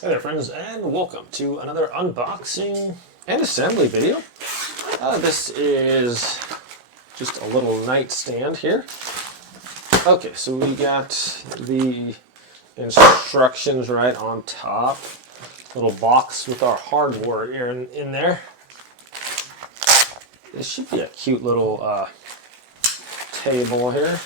Hey there friends, and welcome to another unboxing and assembly video. This is just a little nightstand here. Okay, so we got the instructions right on top. Little box with our hardware here in there. This should be a cute little table here.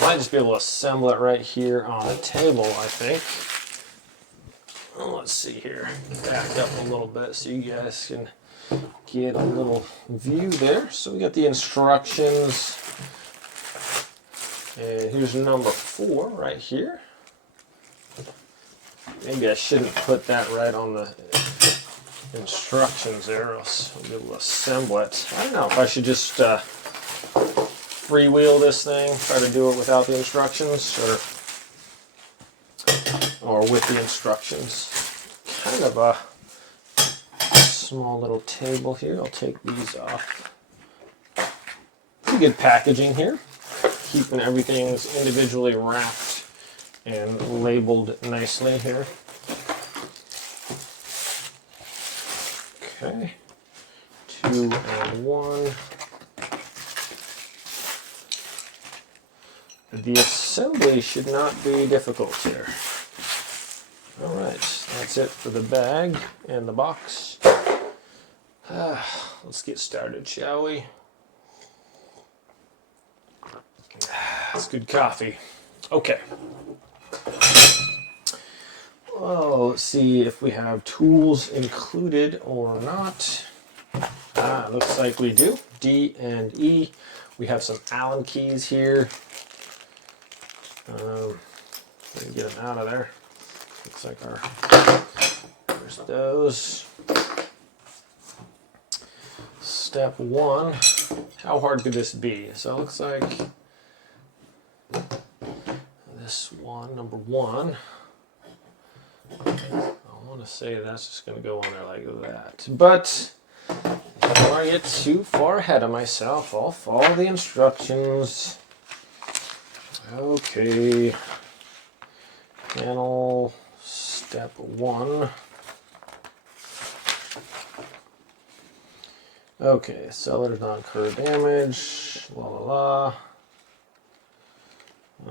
Might just be able to assemble it right here on the table, I think. Well, let's see here. Back up a little bit so you guys can get a little view there. So we got the instructions. And here's number 4 right here. Maybe I shouldn't put that right on the instructions there, or else we'll be able to assemble it. I don't know if I should just freewheel this thing, try to do it without the instructions, or with the instructions. Kind of a small little table here. I'll take these off. Pretty good packaging here, keeping everything individually wrapped and labeled nicely here. Okay, 2 and 1. The assembly should not be difficult here. Alright, that's it for the bag and the box. Let's get started, shall we? That's good coffee. Okay. Well, let's see if we have tools included or not. Looks like we do. D and E. We have some Allen keys here. Let me get them out of there. Looks like there's those. Step 1. How hard could this be? So it looks like this one, number 1. I want to say that's just going to go on there like that. But before I get too far ahead of myself, I'll follow the instructions. Okay, panel, step 1. Okay, cellular non-incur damage, la la la.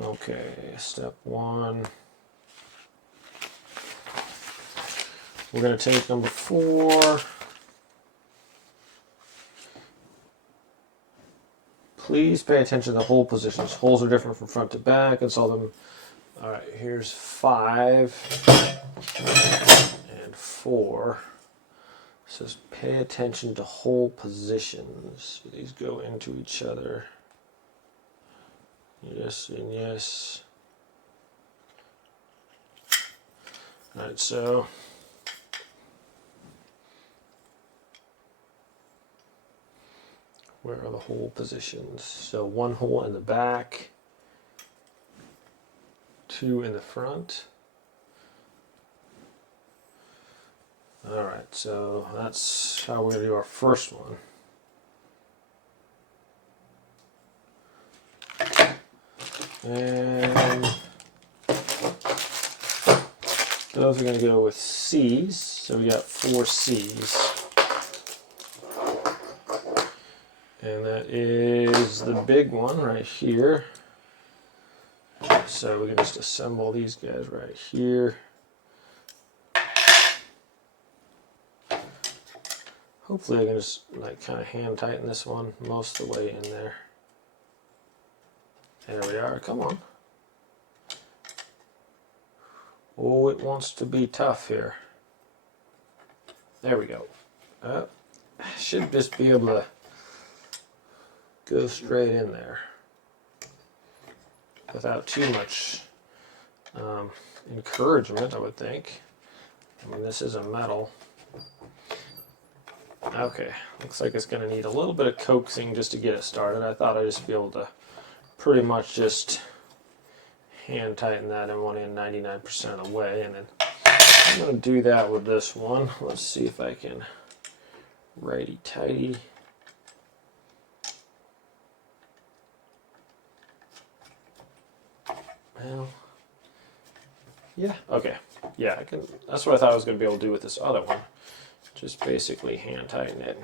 Okay, step 1. We're going to take number 4. Please pay attention to the hole positions. Holes are different from front to back. And so them. All right, here's 5 and 4. It says pay attention to hole positions. These go into each other. Yes and yes. All right, so where are the hole positions? So 1 hole in the back, 2 in the front. All right, so that's how we're going to do our first one. And those are going to go with C's. So we got 4 C's. And that is the big one right here. So we can just assemble these guys right here. Hopefully I can just like kind of hand tighten this one most of the way in there. There we are, come on. Oh, it wants to be tough here. There we go. Should just be able to go straight in there without too much encouragement, I would think. I mean, this is a metal. Okay, looks like it's going to need a little bit of coaxing just to get it started. I thought I'd just be able to pretty much just hand tighten that in one end 99% of the way, and then I'm going to do that with this one. Let's see if I can righty-tighty. Well, yeah, okay. Yeah, I can. That's what I thought I was going to be able to do with this other one. Just basically hand tighten it.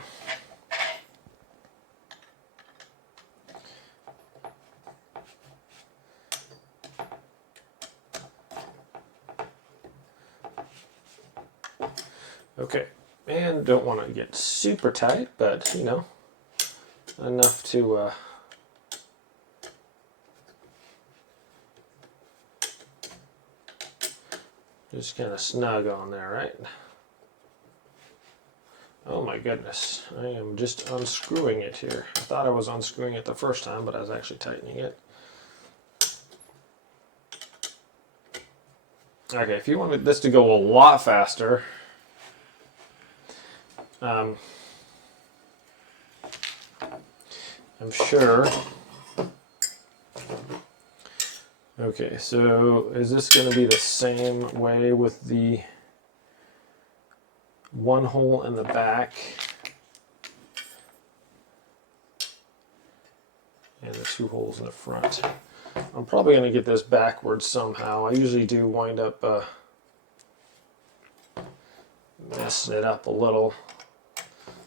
Okay, and don't want to get super tight, but you know, enough to just kind of snug on there, right? Oh my goodness, I am just unscrewing it here. I thought I was unscrewing it the first time, but I was actually tightening it. Okay, if you wanted this to go a lot faster, I'm sure. Okay, so is this going to be the same way with the one hole in the back and the two holes in the front? I'm probably going to get this backwards somehow. I usually do wind up messing it up a little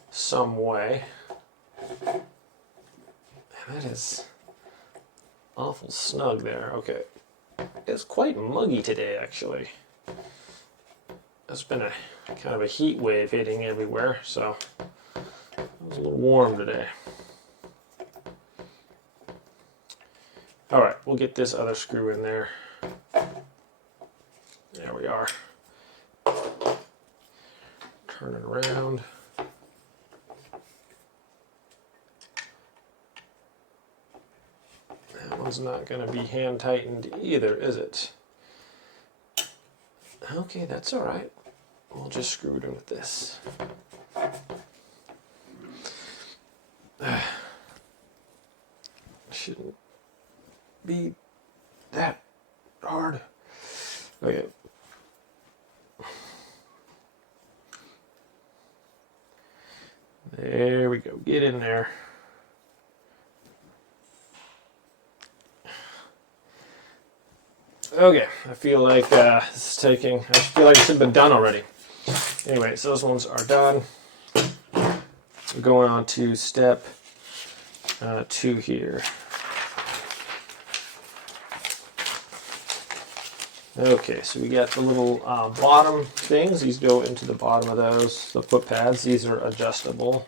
some way. And that is awful snug there. Okay. It's quite muggy today, actually. It's been a kind of a heat wave hitting everywhere, so it was a little warm today. All right, we'll get this other screw in there. There we are. Turn it around. That one's not going to be hand tightened either, is it? Okay, that's all right. We'll just screw it in with this. Shouldn't be that hard. Okay. There we go. Get in there. Okay, I feel like this is taking, I feel like it should have been done already. Anyway, so those ones are done. We're going on to step 2 here. Okay, so we got the little bottom things. These go into the bottom of those, the foot pads. These are adjustable.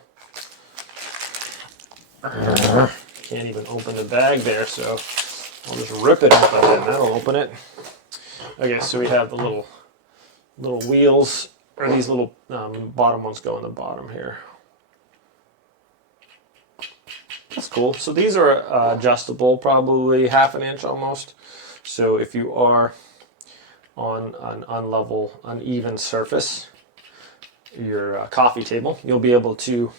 Can't even open the bag there, so I'll just rip it open and that'll open it. Okay, so we have the little wheels, or these little bottom ones go in the bottom here. That's cool. So these are adjustable, probably 1/2 inch almost. So if you are on an unlevel, uneven surface, your coffee table, you'll be able to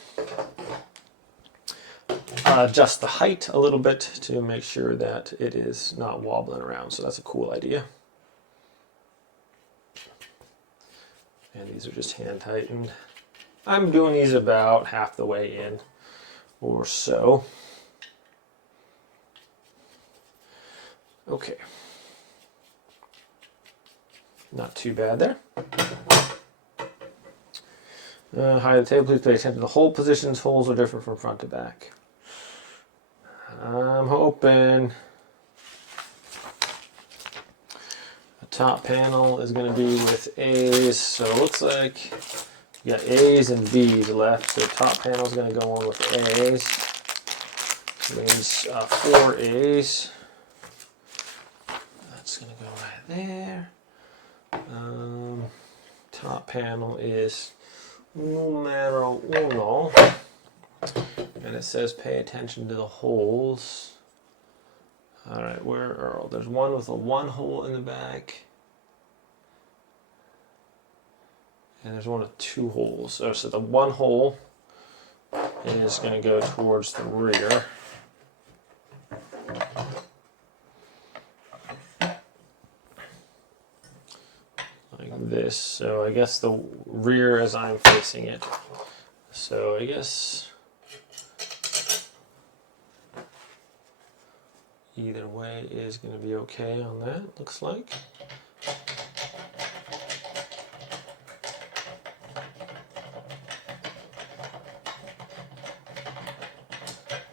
adjust the height a little bit to make sure that it is not wobbling around. So that's a cool idea. And these are just hand tightened. I'm doing these about half the way in or so. Okay. Not too bad there. Height of the table, please pay attention to the hole positions. Holes are different from front to back. I'm hoping the top panel is going to be with A's. So it looks like you got A's and B's left. So the top panel is going to go on with A's. That means 4 A's. That's going to go right there. Top panel is numero uno. And it says pay attention to the holes. All right, where are, there's one with a 1 hole in the back. And there's one with 2 holes. So the 1 hole is going to go towards the rear. Like this. So I guess the rear as I'm facing it. So I guess, Either way is going to be okay on that, looks like.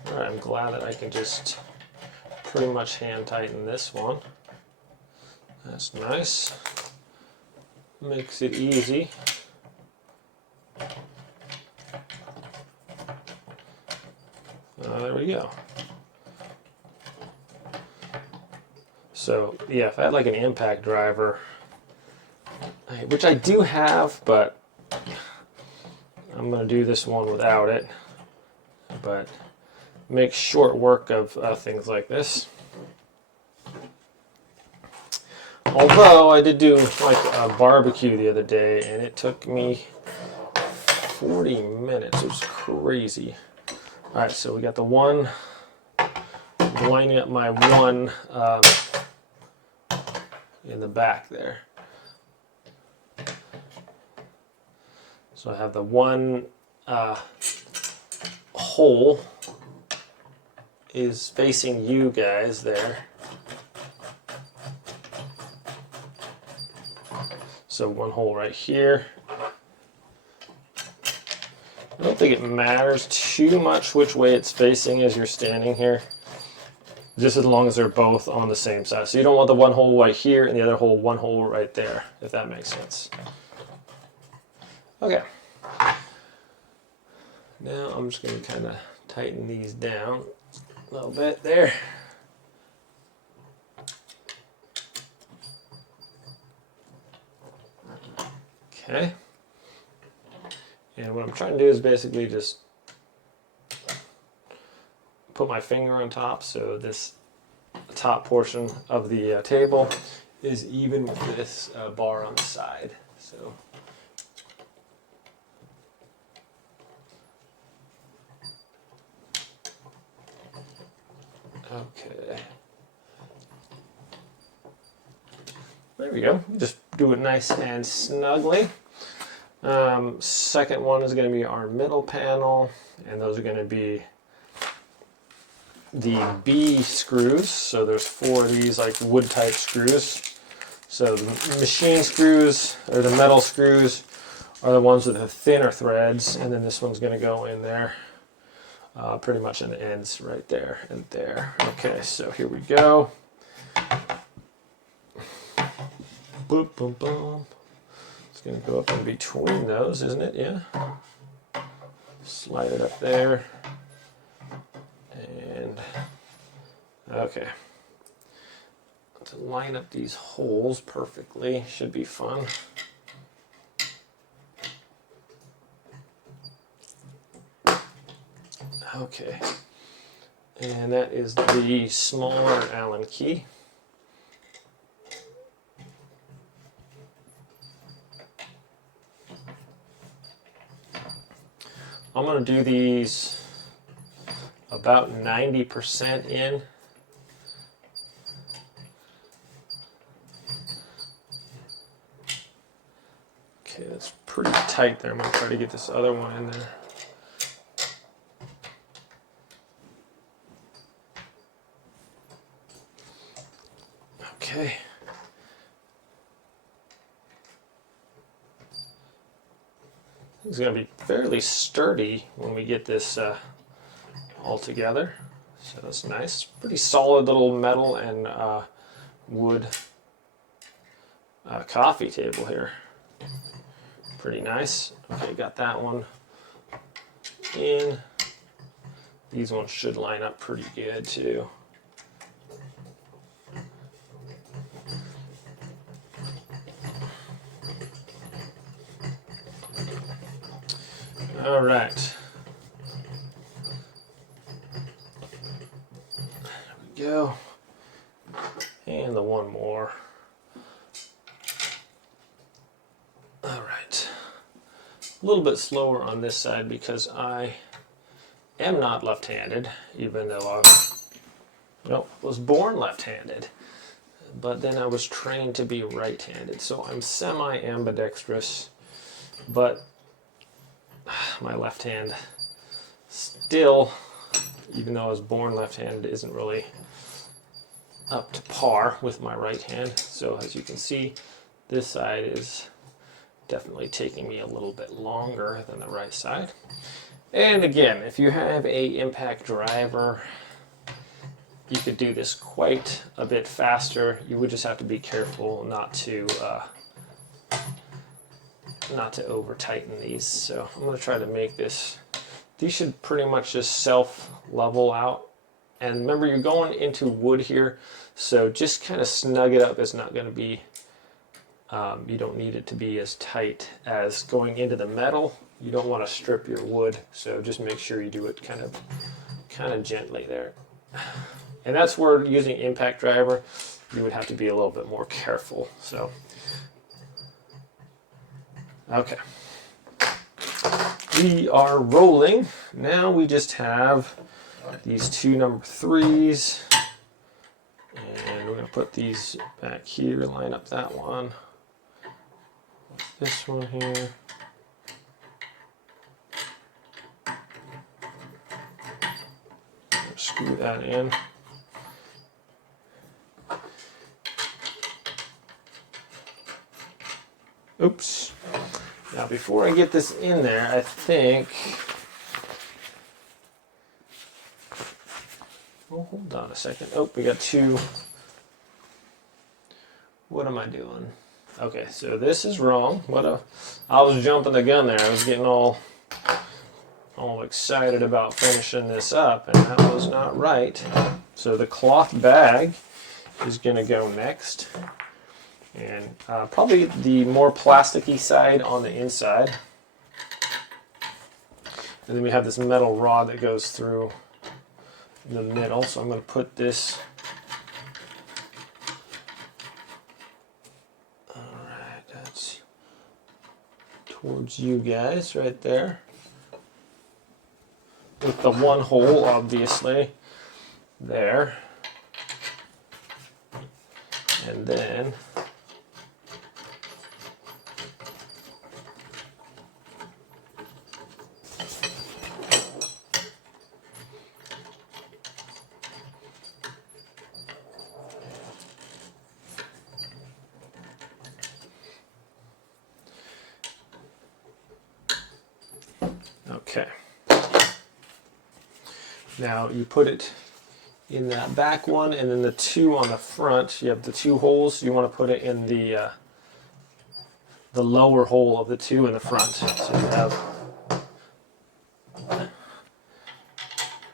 Alright, I'm glad that I can just pretty much hand tighten this one. That's nice. Makes it easy. There we go. So yeah, if I had like an impact driver, which I do have, but I'm going to do this one without it, but make short work of things like this. Although I did do like a barbecue the other day and it took me 40 minutes. It was crazy. Alright, so we got the one, lining up my one in the back there. So I have the one hole is facing you guys there. So one hole right here. I don't think it matters too much which way it's facing as you're standing here, just as long as they're both on the same side. So you don't want the one hole right here and the other hole, one hole right there, if that makes sense. Okay. Now I'm just going to kind of tighten these down a little bit there. Okay. And what I'm trying to do is basically just put my finger on top so this top portion of the table is even with this bar on the side. So okay. There we go. Just do it nice and snugly. Second one is going to be our middle panel, and those are going to be the B screws. So there's 4 of these like wood type screws. So the machine screws, or the metal screws, are the ones with the thinner threads, and then this one's going to go in there pretty much in the ends right there and there. Okay, so here we go. Boop, boom, boom. It's going to go up in between those, isn't it? Yeah. Slide it up there. And okay. To line up these holes perfectly should be fun. Okay. And that is the smaller Allen key. I'm going to do these about 90% in. Okay, that's pretty tight there. I'm going to try to get this other one in there. Okay. It's going to be fairly sturdy when we get this all together. So that's nice. Pretty solid little metal and wood coffee table here. Pretty nice. Okay, got that one in. These ones should line up pretty good too. All right. There we go. And the one more. All right. A little bit slower on this side because I am not left-handed, even though I was born left-handed. But then I was trained to be right-handed, so I'm semi-ambidextrous, but my left hand still, even though I was born left-handed, isn't really up to par with my right hand. So as you can see, this side is definitely taking me a little bit longer than the right side. And again, if you have a impact driver, you could do this quite a bit faster. You would just have to be careful not to over tighten these. So I'm going to try to make this, these should pretty much just self level out. And remember, you're going into wood here, so just kind of snug it up. It's not going to be, you don't need it to be as tight as going into the metal. You don't want to strip your wood, so just make sure you do it kind of gently there. And that's where using impact driver, you would have to be a little bit more careful. So, okay. We are rolling. Now we just have these two number 3s. And we're going to put these back here, line up that one. This one here. Screw that in. Oops. Now before I get this in there, I think, oh, hold on a second. Oh, we got two. What am I doing? Okay, so this is wrong. I was jumping the gun there. I was getting all excited about finishing this up, and that was not right. So the cloth bag is going to go next. And probably the more plasticky side on the inside. And then we have this metal rod that goes through the middle. So I'm going to put this. Alright, that's towards you guys right there. With the one hole, obviously, there. And then okay. Now you put it in that back one, and then the two on the front. You have the two holes. You want to put it in the lower hole of the two in the front. So you have.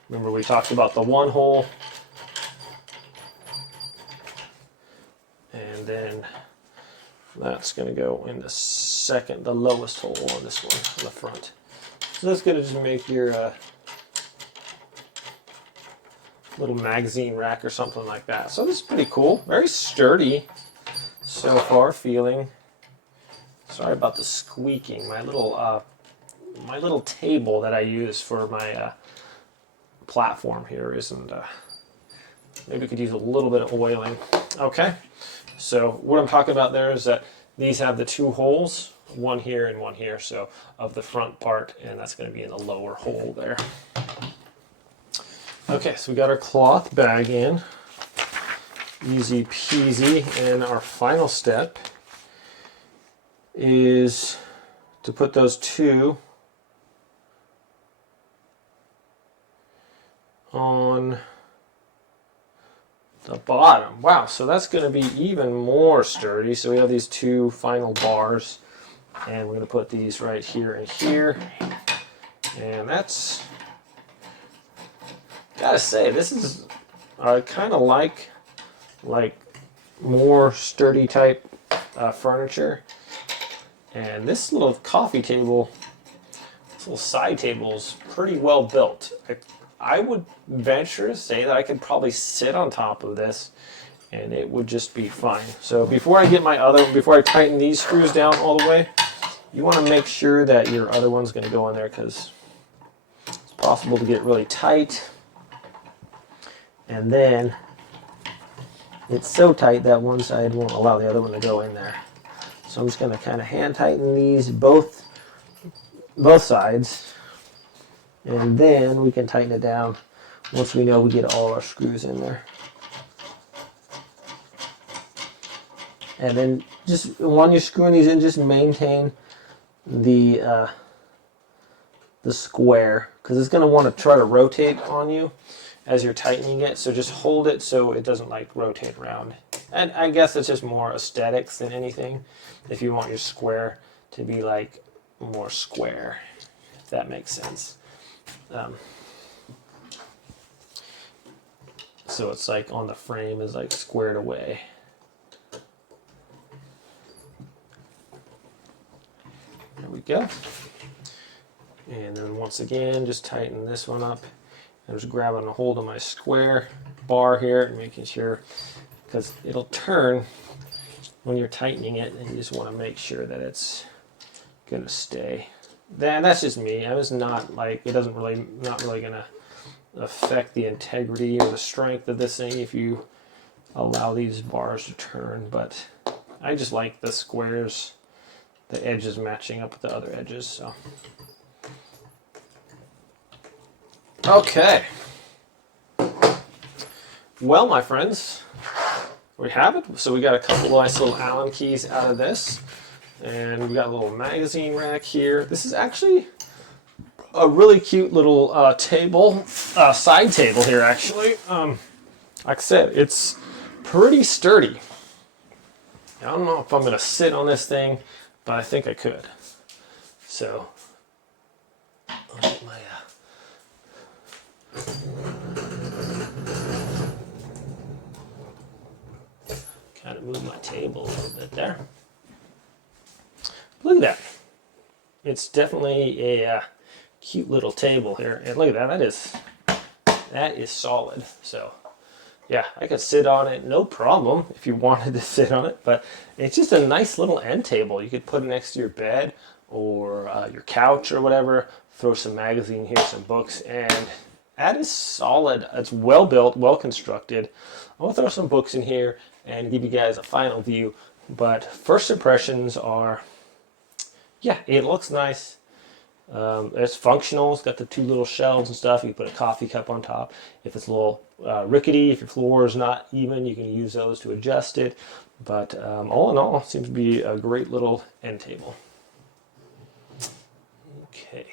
Remember, we talked about the one hole, and then that's going to go in the lowest hole on this one on the front. So that's going to just make your little magazine rack or something like that. So this is pretty cool. Very sturdy so far feeling. Sorry about the squeaking. My little table that I use for my platform here isn't, maybe we could use a little bit of oiling. Okay, so what I'm talking about there is that these have the two holes, one here and one here, so of the front part, and that's going to be in the lower hole there. Okay, so we got our cloth bag in, easy peasy, and our final step is to put those two on the bottom. Wow, so that's going to be even more sturdy. So we have these two final bars, and we're going to put these right here and here, and that's, gotta say, this is kind of like more sturdy type furniture. And this little coffee table, this little side table is pretty well built. I would venture to say that I could probably sit on top of this and it would just be fine. So before I tighten these screws down all the way, you want to make sure that your other one's going to go in there, because it's possible to get really tight. And then it's so tight that one side won't allow the other one to go in there. So I'm just going to kind of hand tighten these both sides, and then we can tighten it down once we know we get all our screws in there. And then just when you're screwing these in, just maintain the square, because it's going to want to try to rotate on you as you're tightening it. So just hold it so it doesn't like rotate around. And I guess it's just more aesthetics than anything. If you want your square to be like more square, if that makes sense. So it's like on the frame is like squared away. There we go. And then once again, just tighten this one up. I'm just grabbing a hold of my square bar here and making sure, because it'll turn when you're tightening it, and you just want to make sure that it's gonna stay. That's just me. I was not like, it doesn't really, not really gonna affect the integrity or the strength of this thing if you allow these bars to turn, but I just like the squares, the edges matching up with the other edges. So okay, well, my friends, we have it. So we got a couple of nice little Allen keys out of this, and we got a little magazine rack here. This is actually a really cute little table, side table here actually. Like I said, it's pretty sturdy. I don't know if I'm going to sit on this thing, but I think I could. So I'll get my kind of move my table a little bit there. Look at that. It's definitely a cute little table here. And look at that. That is solid. So yeah, I could sit on it, no problem, if you wanted to sit on it. But it's just a nice little end table. You could put it next to your bed or your couch or whatever. Throw some magazine here, some books, and that is solid. It's well built, well constructed. I'm gonna throw some books in here and give you guys a final view. But first impressions are, yeah, it looks nice. It's functional. It's got the two little shelves and stuff. You can put a coffee cup on top. If it's a little rickety, if your floor is not even, you can use those to adjust it. But all in all, it seems to be a great little end table. Okay.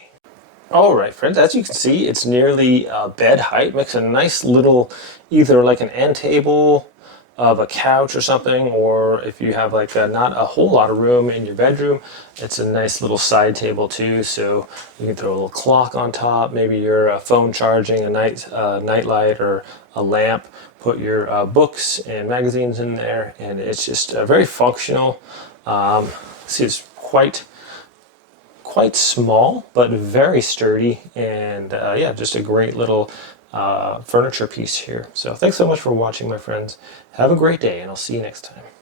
All right, friends, as you can see, it's nearly bed height. Makes a nice little, either like an end table of a couch or something, or if you have like not a whole lot of room in your bedroom, it's a nice little side table too. So you can throw a little clock on top, maybe your phone charging, a night light, or a lamp. Put your books and magazines in there, and it's just very functional. See, it's quite small, but very sturdy, and yeah, just a great little furniture piece here. So thanks so much for watching, my friends. Have a great day, and I'll see you next time.